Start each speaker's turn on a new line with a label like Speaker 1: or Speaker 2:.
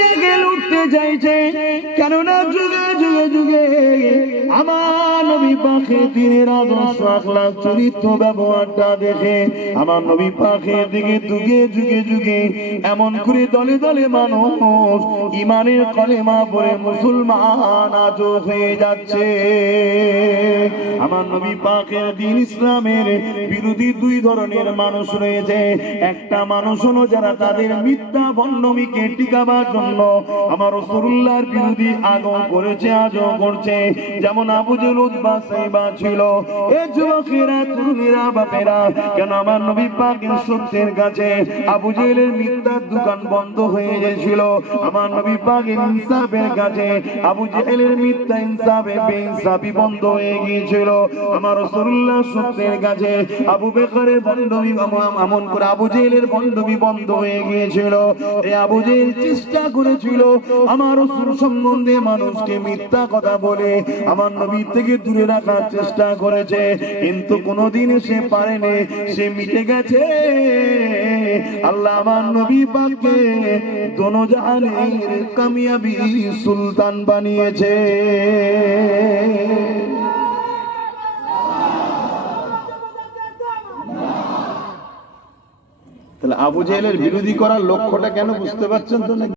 Speaker 1: ডেকে উঠতে চাইছে। কেননা নবী পাখে দিনের আদর্শ আখলাখ চরিত্র ব্যবহারটা দেখে, আমার নবী পাখে দিকে যুগে যুগে যুগে এমন করে দলে দলে মানুষ ইমানের কলেমা পড়ে মুসলমান আজও হয়ে যাচ্ছে। আমার নবী পাকের দিন ইসলামের বিরোধী দুই ধরনের মানুষ রয়েছে। একটা মানুষ হলো যারা তাদের মিথ্যা ভণ্ডমিকে টিকাবার জন্য আমার রসুল্লাহর বিরোধী আগম করেছে আজও করছে। যেমন আবু উদ্বা সাইবা এ যুবকেরা, তরুণীরা, বাপেরা, কেন আমার নবী পাকের সত্যের কাছে আবু জেলের মিথ্যার দোকান বন্ধ হয়ে গেছিল? আমার নবী পাকের ইনসাফের কাছে আবু জেলের মিথ্যা ইনসাফে বেইনসাফি বন্ধ হয়ে গিয়েছিল। আমার রসুল্লাহ সত্যের কাছে আবু বেকারের বন্ধবী এমন করে আবু জেলের বন্ধ হয়ে গিয়েছিল। এই আবু জেল চেষ্টা করেছিল আমার রসুল সম্বন্ধে মানুষকে মিথ্যা কথা বলে আমার নবী থেকে দূরে রাখার চেষ্টা করেছে, কিন্তু কোনোদিন সে পারেনি, সে মিটে গেছে। আল্লাহ আমার নবী পাককে দোনো জাহানের কামিয়াবি সুলতান বানিয়েছে।
Speaker 2: তাহলে আবু জেহেলের বিরোধী করার লক্ষ্যটা কেন বুঝতে পারছেন তো